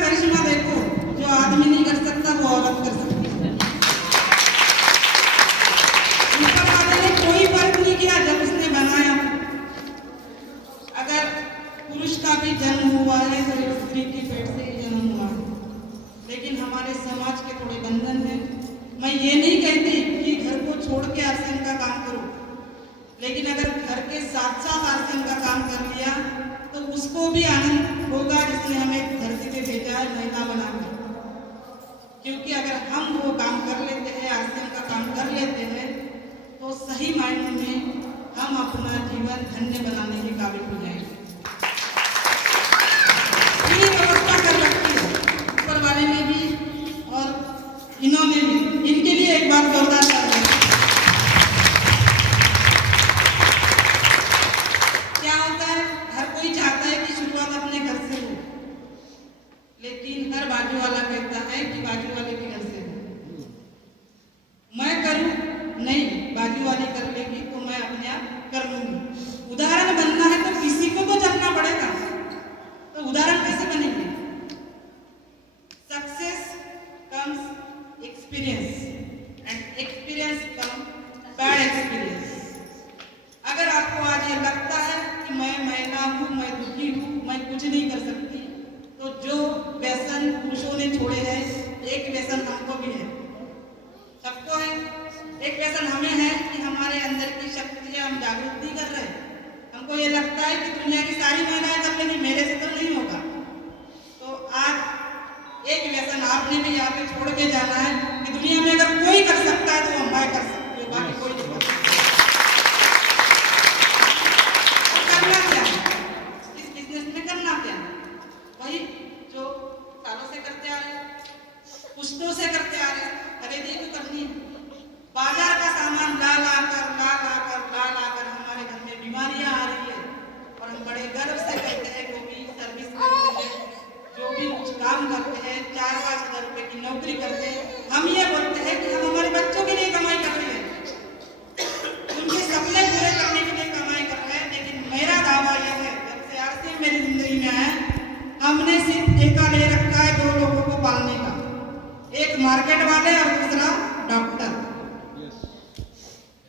करिश्मा देखो, जो आदमी नहीं कर सकता वो औरत कर सकती है। ऊपर वाले ने कोई फर्क नहीं किया जब उसने बनाया। अगर पुरुष का भी जन्म हुआ है तो एक स्त्री के पेट से ही जन्म हुआ है, लेकिन हमारे समाज के थोड़े बंधन हैं। मैं ये नहीं कहती कि घर को छोड़ के आरसीएम का काम करो, लेकिन अगर घर के साथ साथ आरसीएम का काम कर लिया तो उसको भी आनंद होगा जिसने हमें धरती पे भेजा है महिला बनाकर। क्योंकि अगर हम वो काम कर लेते हैं, आरसीएम का काम कर लेते हैं, तो सही मायने में हम अपना जीवन धन्य बनाने के काबिल हो जाएंगे। पूरी व्यवस्था कर रखी है ऊपर वाले ने भी और इन्होंने भी। इनके लिए एक बात जोरदार कर रहे हैं। क्या होता है, हर कोई चाहता है कि शुरुआत अपने घर से हो, लेकिन हर बाजू वाला कहता है कि बाजू वाले के घर से हो। मैं करूं नहीं, बाजू वाली कर लेगी तो मैं अपने आप कर लूंगी। उदाहरण बनना है तो किसी को तो चलना पड़ेगा, तो उदाहरण कैसे बनेंगे? Success comes experience and experience come bad experience. अगर आपको आज ये लगता है कि मैं महिला हूँ, मैं दुखी हूँ, मैं कुछ नहीं कर सकती, तो जो व्यसन पुरुषों ने छोड़े हैं, एक व्यसन हमको भी है, सबको है। एक व्यसन हमें है कि हमारे अंदर की शक्तियाँ हम जागृत नहीं कर रहे। हमको ये लगता है कि दुनिया की सारी महिलाएं कर लेंगी, मेरे से तो नहीं होगा। तो आज एक व्यसन आपने भी यहाँ पे छोड़ के जाना है कि दुनिया में अगर कोई कर सकता है तो मैं कर सकती हूँ, बाकी कोई नहीं कर सकता। करना क्या है इस बिजनेस में? करना क्या है? वही जो सालों से करते आ रहे, पुश्तों से करते आ रहे, खरीदी तो करनी है। बाजार का सामान ला ला कर हमारे घर में बीमारियां आ रही है, और हम बड़े गर्व से कहते हैं, जो भी सर्विस करते हैं, जो भी कुछ काम करते हैं, 4-5 हज़ार रुपए की नौकरी करते हैं, हम ये बोलते हैं कि हम हमारे बच्चों के लिए कमाई कर रहे हैं, उनके सपने पूरे करने के लिए कमाई कर रहे हैं। लेकिन मेरा दावा यह है, जब से आरसीएम मेरी जिंदगी में आया, हमने सिर्फ ठेका ले रखा है 2 लोगों को पालने का, एक मार्केट वाले और दूसरा डॉक्टर।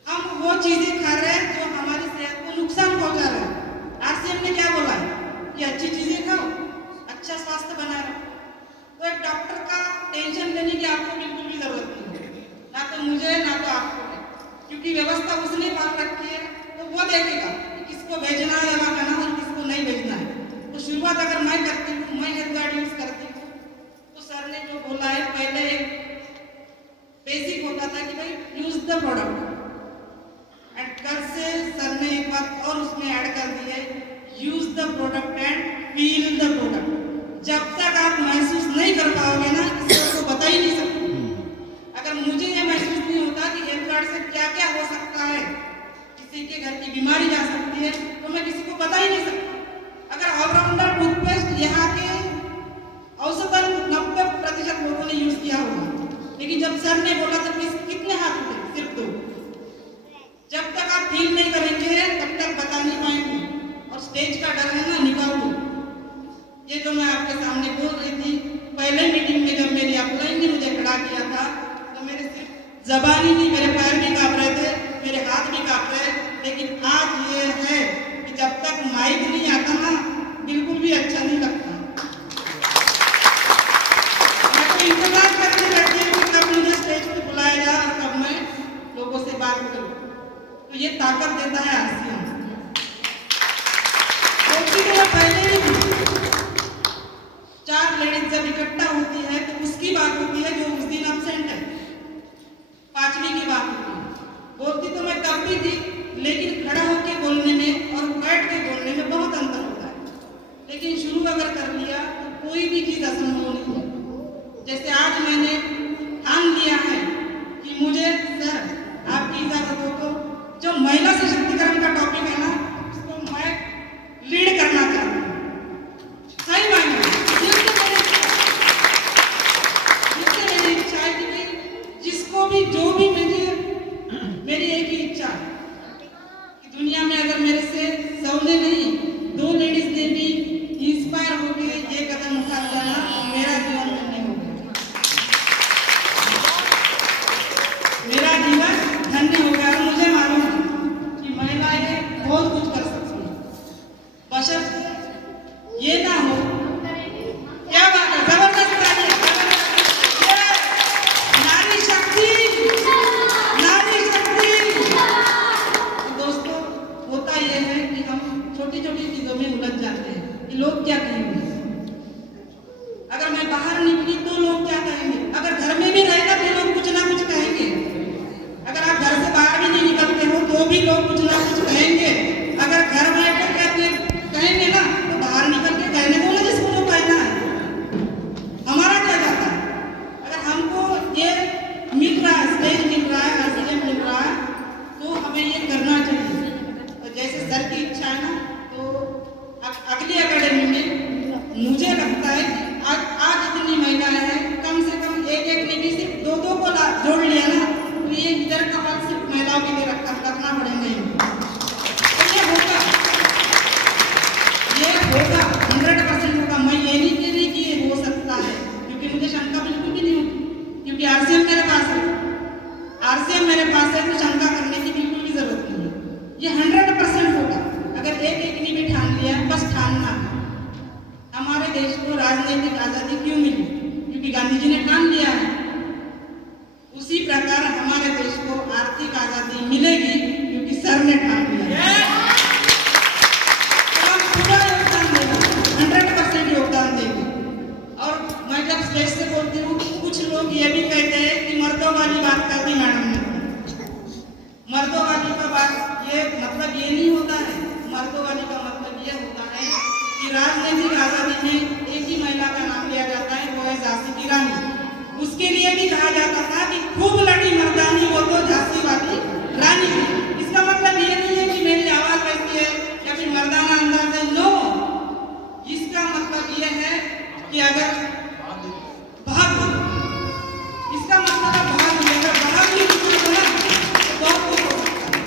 हम वो चीजें खा रहे हैं जो हमारी सेहत को नुकसान पहुंचा रहे हैं। आरसीएम ने क्या बोला है कि अच्छी चीजें खाओ, अच्छा स्वास्थ्य बनाए रखो। तो एक डॉक्टर का टेंशन लेने की आपको बिल्कुल भी जरूरत नहीं है, ना तो मुझे ना तो आपको है, क्योंकि व्यवस्था उसने पाल रखी है। तो वो देखेगा कि किसको भेजना है वहाँ जाना और किसको नहीं भेजना है। तो शुरुआत अगर मैं करती हूँ, मैं हेल्थ गार्ड यूज करती हूँ, तो सर ने जो बोला है, पहले एक बेसिक होता था कि भाई यूज द प्रोडक्ट, एंड कल से सर ने एक बात और उसमें ऐड कर दी है, use the product and feel the product. जब तक आप महसूस नहीं कर पाओगे ना, इसको बता ही नहीं सकते। अगर मुझे ये महसूस नहीं होता कि हेल्थ कार्ड से क्या क्या हो सकता है, किसी के घर की बीमारी जा सकती है, तो मैं किसी को बता ही नहीं सकता। अगर ऑलराउंडर टूथपेस्ट यहाँ के औसतन 90% लोगों ने यूज किया होगा, लेकिन जब सर ने बोला तो कितने हाथ उठे? सिर्फ 2। जब तक आप फील नहीं करेंगे तब तक बता नहीं पाएंगे। और स्टेज का डर है ना, निकाल दो। ये जो मैं आपके सामने बोल रही थी, पहले मीटिंग में जब मेरी अपलाइन ने मुझे खड़ा किया था, तो मेरे सिर्फ जबान ही नहीं, मेरे पैर भी कांप रहे थे, मेरे हाथ भी कांप रहे। लेकिन आज ये है कि जब तक माइक नहीं आता ना, बिल्कुल भी अच्छा नहीं लगता। मैं तो इंतजार करके बैठी हूँ कि कब मुझे स्टेज पर बुलाया जाए और कब मैं लोगों से बात करूँ। तो ये ताकत देता है आरसीएम। तो पहले ही 4 लेडीज जब इकट्ठा होती है तो उसकी बात होती है जो उस दिन एब्सेंट है, 5वीं की बात होती है। बोलती तो मैं तब भी थी, लेकिन खड़ा होकर बोलने में और बैठ के बोलने में बहुत अंतर होता है। लेकिन शुरू अगर कर लिया तो कोई भी चीज असंभव नहीं है। जैसे आज मैंने ठान लिया है कि मुझे सर आपकी इजाजत हो तो जो महिला सशक्तिकरण का टॉपिक है ना, उसको मैं लीड करना चाहती हूँ। सही मायने में जिससे मेरी इच्छा है कि जिसको भी जो भी मेरी एक ही इच्छा है कि दुनिया में अगर मेरे से 100 ने नहीं 2 लेडीज ने भी इंस्पायर होकर ये कदम उठा लिया ना, मेरा गांधी जी ने ठान लिया है, उसी प्रकार हमारे देश को आर्थिक आजादी मिलेगी क्योंकि सर ने ठान लिया है। तो हम पूरा योगदान देंगे, 100% योगदान देंगे। और मैं जब स्टेज से बोलती हूँ, कुछ लोग ये भी कहते हैं कि मर्दों वाली बात कर दी मैडम ने। मर्दों वाली का बात ये मतलब ये नहीं होता है। मर्दों वाली का मतलब ये होता है कि राजनीतिक आजादी में एक ही महिला का नाम लिया जाता है, वो है झांसी की रानी। उसके लिए भी कहा जाता था कि खूब लड़ी मर्दानी वो तो झांसी वाली रानी। इसका मतलब ये नहीं है कि मेरी आवाज वैसी है या फिर मर्दाना अंदाज है, नो। इसका मतलब ये है कि अगर भाग, इसका मतलब है भाग, अगर भाग भी कुछ बना तो बहुत कुछ हो सकता है।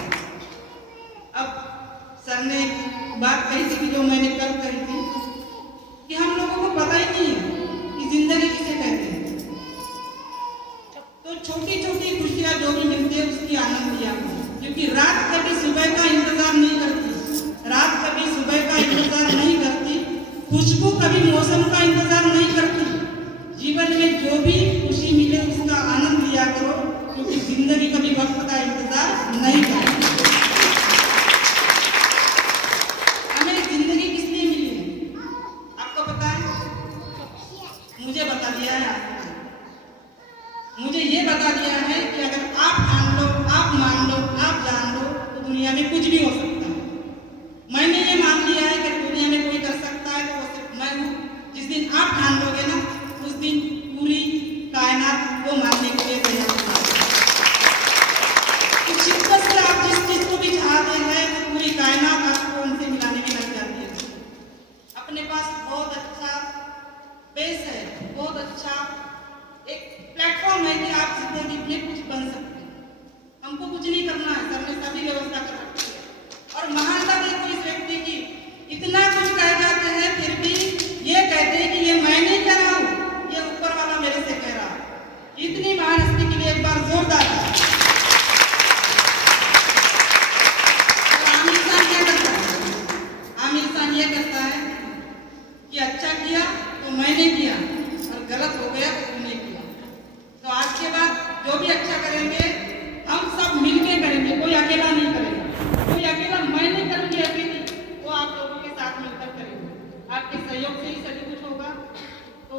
अब सर ने बात कही थी कि जो मैंने कल कही थी कि हम लोगों को पता ही नहीं है कि जिंदगी किसे कहते हैं। तो छोटी छोटी खुशियां जो भी मिलती है उसकी आनंद लिया, क्योंकि रात कभी सुबह का इंतजार नहीं करती, रात कभी सुबह का इंतजार नहीं करती, खुशबू कभी मौसम का इंतजार नहीं करती। जीवन में जो भी खुशी मिले उसका आनंद लिया करो, क्योंकि जिंदगी कभी वक्त का इंतजार नहीं करती। हमें जिंदगी किस लिए मिली है आपको पता है? मुझे बता दिया है आपको। मुझे ये बता दिया है कि अगर आप ठान लो, आप मान लो, आप जान लो तो दुनिया में कुछ भी हो सकता है। मैंने ये मान लिया है कि दुनिया में कोई कर सकता है तो वो सिर्फ मैं हूँ। जिस दिन आप ठान लोगे ना, उस दिन पूरी कायनात को मानने के लिए तैयार होगा। इस शिद्दत से आप जिस चीज को भी चाहते हैं तो पूरी कायनात आपको उनसे मिलाने में लग जाती है। अपने पास बहुत अच्छा बेस है, बहुत अच्छा एक प्लेटफॉर्म है कि आप जिंदगी में कुछ बन सकते हैं। हमको कुछ नहीं करना है, सर ने सभी व्यवस्था कर रखी है। और महानता देखो इस व्यक्ति की, इतना कुछ कह जाते हैं फिर भी ये कहते हैं कि ये मैं नहीं कह रहा हूँ, ये ऊपर वाला मेरे से कह रहा है। इतनी महान हस्ती के लिए एक बार जोरदार। आमिर खान क्या करता है? आमिर खान ये कहता है कि अच्छा किया तो मैंने किया और गलत हो गया तो तूने किया। तो आज के बाद जो भी अच्छा करेंगे हम सब मिलके करेंगे, कोई अकेला नहीं करेगा। कोई अकेला मैं नहीं करूंगी, अकेली वो आप लोगों के साथ मिलकर करेंगे। आपके सहयोग से ही सभी कुछ होगा। तो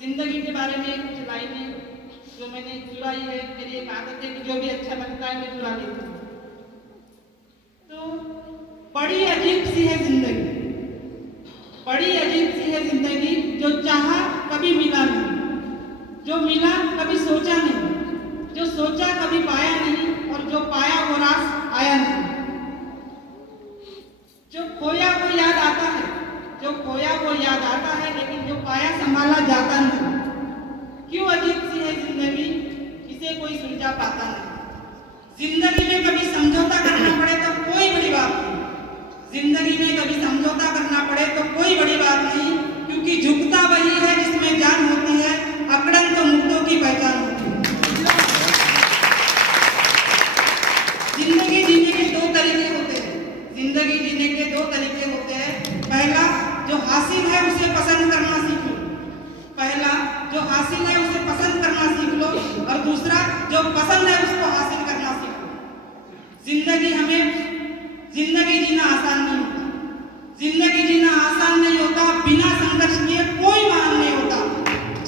जिंदगी के बारे में कुछ लाइनें जो मैंने चुराई है, मेरी एक आदत है कि जो भी अच्छा लगता है मैं चुरा लेती हूँ। तो बड़ी अजीब सी है जिंदगी, बड़ी अजीब सी है जिंदगी। जो चाहा कभी मिला नहीं, जो मिला कभी सोचा नहीं, जो सोचा कभी पाया नहीं, और जो पाया वो रास आया नहीं। जो खोया वो याद आता है, जो खोया वो याद आता है, लेकिन जो पाया संभाला जाता नहीं। क्यों अजीब सी है जिंदगी, इसे कोई सुलझा पाता नहीं। जिंदगी में कभी समझौता करना पड़े तो कोई बड़ी बात नहीं, जिंदगी में कभी समझौता करना पड़े तो कोई बड़ी बात नहीं, क्योंकि झुकता वही है जिसमें जान होती है, अकड़न तो मुर्दों की पहचान होती है। जिंदगी जीने के दो तरीके होते हैं, जिंदगी जीने के दो तरीके होते हैं। पहला, जो हासिल है उसे पसंद करना सीख लो। पहला, जो हासिल है उसे पसंद करना सीख लो, और दूसरा, जो पसंद है उसको हासिल करना सीख लो। जिंदगी जीना आसान नहीं होता, जिंदगी जीना आसान नहीं होता। बिना संघर्ष किए कोई महान नहीं होता।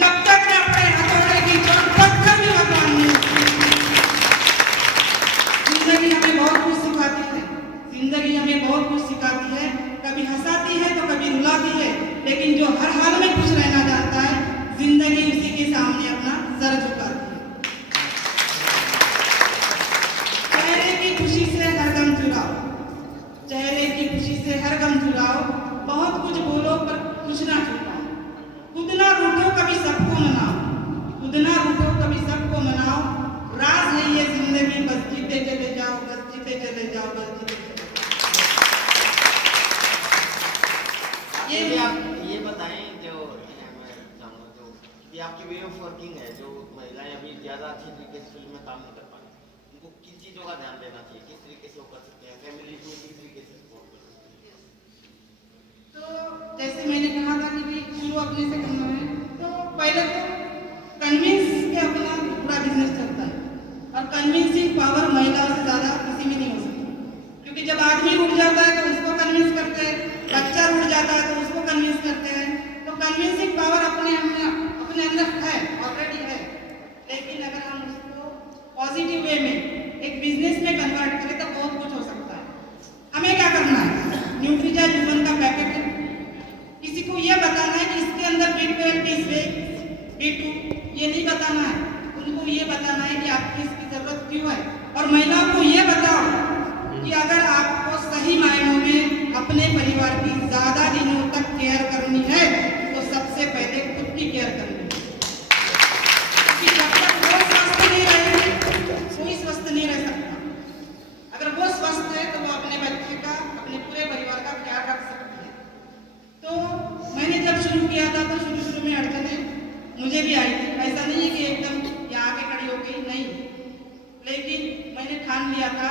जब तक न अपने हथौड़े की चोट पत्थर भी भगवान नहीं होता। जिंदगी हमें बहुत कुछ सिखाती है, जिंदगी हमें बहुत कुछ सिखाती है। कभी हंसाती है तो कभी रुलाती है, लेकिन जो हर हाल में खुश रहना चाहता है, जिंदगी उसी के सामने अपना सर झुकाती है। चेहरे की खुशी से हर गम चुराओ, चेहरे की खुशी से हर गम चुराओ। बहुत कुछ बोलो पर कुछ ना छुपाओ। खुद ना रूठो कभी सबको मनाओ, खुद ना रूठो कभी सबको मनाओ। राज है ये जिंदगी, बस जीते चले जाओ, बस जीते चले जाओ, बस जीते चले जाओ। ये बताएं जो मैं चाहूँगा जो कि आपकी वे ऑफ वर्किंग है, जो महिलाएं अभी ज़्यादा अच्छी तरीके से फील्ड में काम नहीं कर पा रही, उनको किन चीज़ों का ध्यान देना चाहिए, किस तरीके से वो कर सकते हैं, फैमिली को किस तरीके से सपोर्ट कर सकते हैं? तो जैसे मैंने कहा था कि शुरू अपने से करना है, तो पहले तो कन्विंसिंग पावर महिलाओं से ज़्यादा किसी में नहीं हो सकती, क्योंकि जब आदमी उठ जाता है तो उसको कन्विंस करते हैं, बच्चा उठ जाता है तो उसको कन्विंस करते हैं। तो कन्विंसिंग पावर अपने अंदर है, ऑलरेडी है, लेकिन अगर हम उसको पॉजिटिव वे में एक बिजनेस में कन्वर्ट करें तो बहुत कुछ हो सकता है। हमें क्या करना है, न्यूट्रीचार्ज ह्यूमन का पैकेट है, किसी को यह बताना है कि इसके अंदर B12, B2 ये नहीं बताना है, उनको ये बताना है कि आपकी इसकी जरूरत क्यों है। और महिलाओं को ये बताओ कि अगर आपको सही मायनों में अपने परिवार की ज्यादा दिनों तक केयर करनी है तो सबसे पहले खुद की केयर करनी है, क्योंकि जब तक वो स्वस्थ नहीं रहेंगे कोई स्वस्थ नहीं रह सकता। अगर वो स्वस्थ है तो वो अपने बच्चे का, अपने पूरे परिवार का ख्याल रख सकते हैं। तो मैंने जब शुरू किया था तो शुरू में अड़चनें मुझे भी आई थी, ऐसा नहीं है कि एकदम यहाँ आके खड़ी हो गई, नहीं, लेकिन मैंने ठान लिया था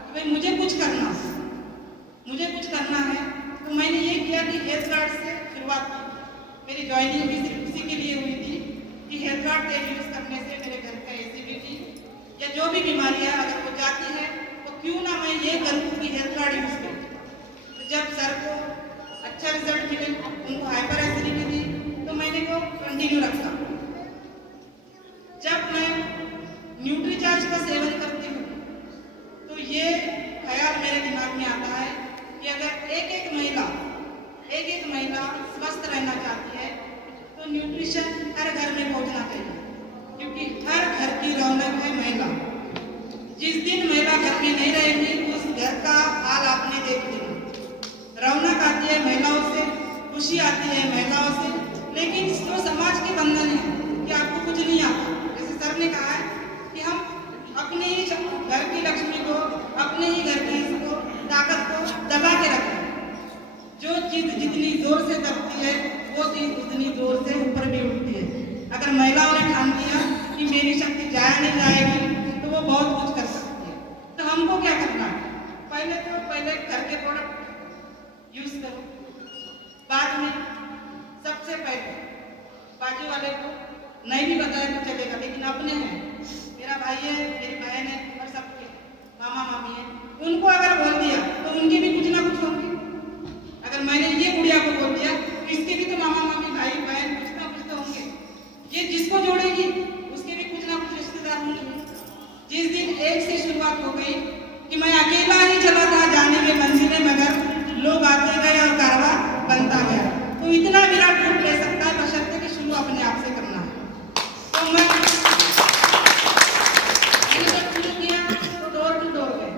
कि भाई मुझे कुछ करना है। तो मैंने ये किया कि हेल्थ कार्ड से शुरुआत की। मेरी ज्वाइनिंग भी सिर्फ उसी के लिए हुई थी कि हेल्थ कार्ड तेल यूज करने से मेरे घर का एसिडिटी या जो भी बीमारियाँ अगर वो जाती है तो क्यों ना मैं ये करूँ कि हेल्थ कार्ड यूज करूँ। तो जब सर को अच्छा रिजल्ट मिले, उनको हाइपर एसिडिटी थी, तो मैंने वो कंटिन्यू रखा। जब मैं न्यूट्रीचार्ज का सेवन करती हूँ तो ये ख्याल मेरे दिमाग में आता है कि अगर एक एक महिला स्वस्थ रहना चाहती है तो न्यूट्रिशन हर घर में पहुंचना चाहिए, क्योंकि हर घर की रौनक है महिला। जिस दिन महिला घर में नहीं रहेगी उस घर का हाल आपने देख लिया। रौनक आती है महिलाओं से, खुशी आती है महिलाओं से, लेकिन जो समाज के बंधन है कि आपको कुछ नहीं आता, जैसे सर ने कहा है कि हम अपने ही घर की लक्ष्मी को, अपने ही घर की इसको ताकत को दबा के रखें। जो चीज जितनी जोर से दबती है वो चीज उतनी जोर से ऊपर भी उठती है। अगर महिलाओं ने ठान लिया कि मेरी शक्ति जाया नहीं जाएगी तो वो बहुत कुछ कर सकती है। तो हमको क्या करना है, पहले घर के प्रोडक्ट यूज करो, बाद में सबसे पहले बाजू वाले को नहीं भी बताया तो चलेगा, लेकिन अपने हैं, मेरा भाई है, मेरी बहन है और सबके मामा मामी है, उनको अगर बोल दिया तो उनके भी कुछ ना कुछ होंगे। अगर मैंने ये गुड़िया को बोल दिया तो इसके भी तो मामा मामी भाई बहन कुछ ना कुछ तो होंगे। ये जिसको जोड़ेगी उसके भी कुछ ना कुछ रिश्तेदार होंगे। जिस दिन एक से शुरुआत हो गई कि मैं अकेला ही चला था जाने में मंजिलें, मगर लोग आते गए और कारवा बनता गया, तो इतना विराट रूप ले सकता है, बशर्ते कि शुरू अपने आप से करना है। तो मैंने जब शुरू किया तो डोर टू डोर गए,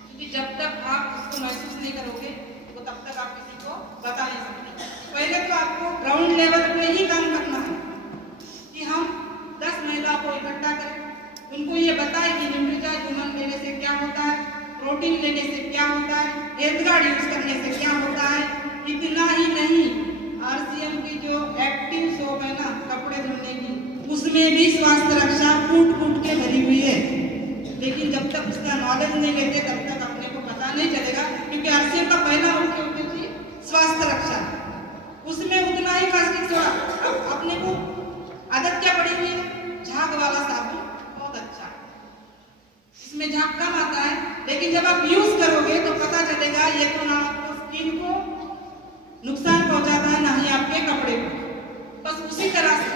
क्योंकि जब तक आप उसको महसूस नहीं करोगे तो तब तक आप किसी को बता नहीं सकते। पहले तो आपको ग्राउंड लेवल पे ही काम करना है कि हम 10 महिलाओं को इकट्ठा करें, उनको ये बताएं कि न्यूट्रीचार्ज ह्यूमन लेने से क्या होता है, प्रोटीन लेने से क्या होता है, हेल्थ कार्ड यूज करने से क्या होता है। इतना ही नहीं, RCM की जो एक्टिव सोप है ना कपड़े धुलने की, उसमें भी स्वास्थ्य रक्षा कूट के भरी हुई है, लेकिन जब तक उसका नॉलेज नहीं लेते तब तक अपने को पता नहीं चलेगा, क्योंकि RCM का पहला मुख्य उद्देश्य स्वास्थ्य रक्षा, उसमें उतना ही प्लास्टिक सोडा। अपने को आदत क्या पड़ी हुई है, झाग वाला साबुन बहुत अच्छा, इसमें झाग कम आता है, लेकिन जब आप यूज करोगे तो पता चलेगा ये तो ना आपको स्किन को नुकसान पहुंचाता है ना ही आपके कपड़े को। बस उसी तरह से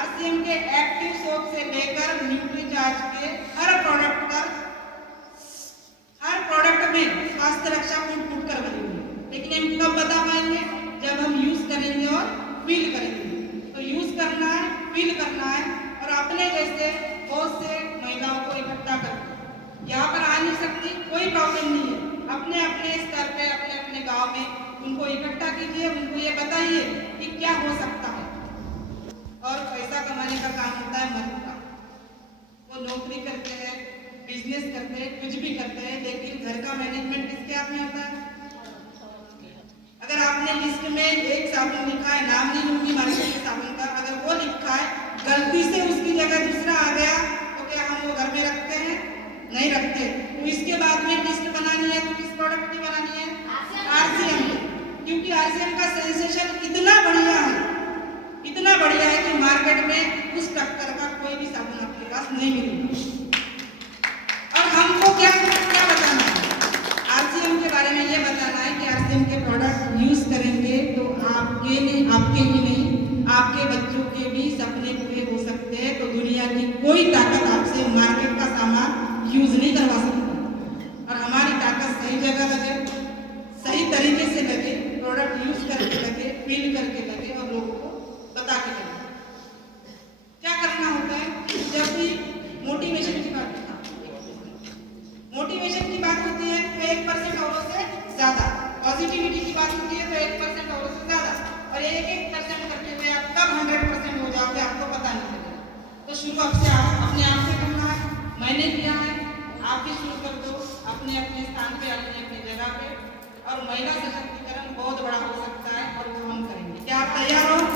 RCM के एक्टिव सोप से लेकर न्यूट्रीचार्ज के हर प्रोडक्ट में स्वास्थ्य रक्षा कूट कर भरी हुई, लेकिन हम कब बता पाएंगे, जब हम यूज करेंगे और फील करेंगे। तो यूज करना है, फील करना है, और अपने जैसे बहुत से महिलाओं को इकट्ठा करके यहाँ पर आ नहीं सकती, कोई प्रॉब्लम नहीं है, अपने अपने स्तर पे अपने अपने गांव में उनको इकट्ठा कीजिए, उनको ये बताइए कि क्या हो सकता है। और पैसा कमाने का काम होता है मर्द का, वो नौकरी करते हैं, बिजनेस करते हैं, कुछ भी करते हैं, लेकिन घर का मैनेजमेंट किसके हाथ में होता है। अगर आपने लिस्ट में एक साबुन लिखा है, नाम नहीं लूंगी मार्केट के साबुन का, अगर वो लिखा है गलती से उसकी जगह दूसरा आ गया तो क्या हम वो घर में रखते हैं, नहीं रखते। तो इसके बाद में लिस्ट बनानी है तो किस प्रोडक्ट की बनानी है, RCM, क्योंकि RCM का सेंसेशन इतना बढ़िया है कि मार्केट में उस टक्कर का कोई भी साबुन आपके पास नहीं मिलेगा। कोई ताकत आपसे मार्केट का सामान यूज नहीं करवा सकती। और हमारी ताकत सही जगह लगे, सही तरीके से लगे, प्रोडक्ट यूज करके लगे, फील करके लगे और लोगों को बता के लगे। क्या करना होता है जब भी मोटिवेशन की बात मोटिवेशन की बात होती है तो 1% औरों से ज्यादा, पॉजिटिविटी की बात होती है तो 1% औरों से ज्यादा, और 1% करते हुए आप कब 100% हो जाओगे आपको पता नहीं चलेगा। तो शुरू आपसे अपने आप से करना है। मैंने किया है, आप भी शुरू कर दो अपने अपने स्थान पे, अपनी अपनी जगह पे। और महिला सशक्तिकरण बहुत बड़ा हो सकता है और वो हम करेंगे। क्या आप तैयार हो?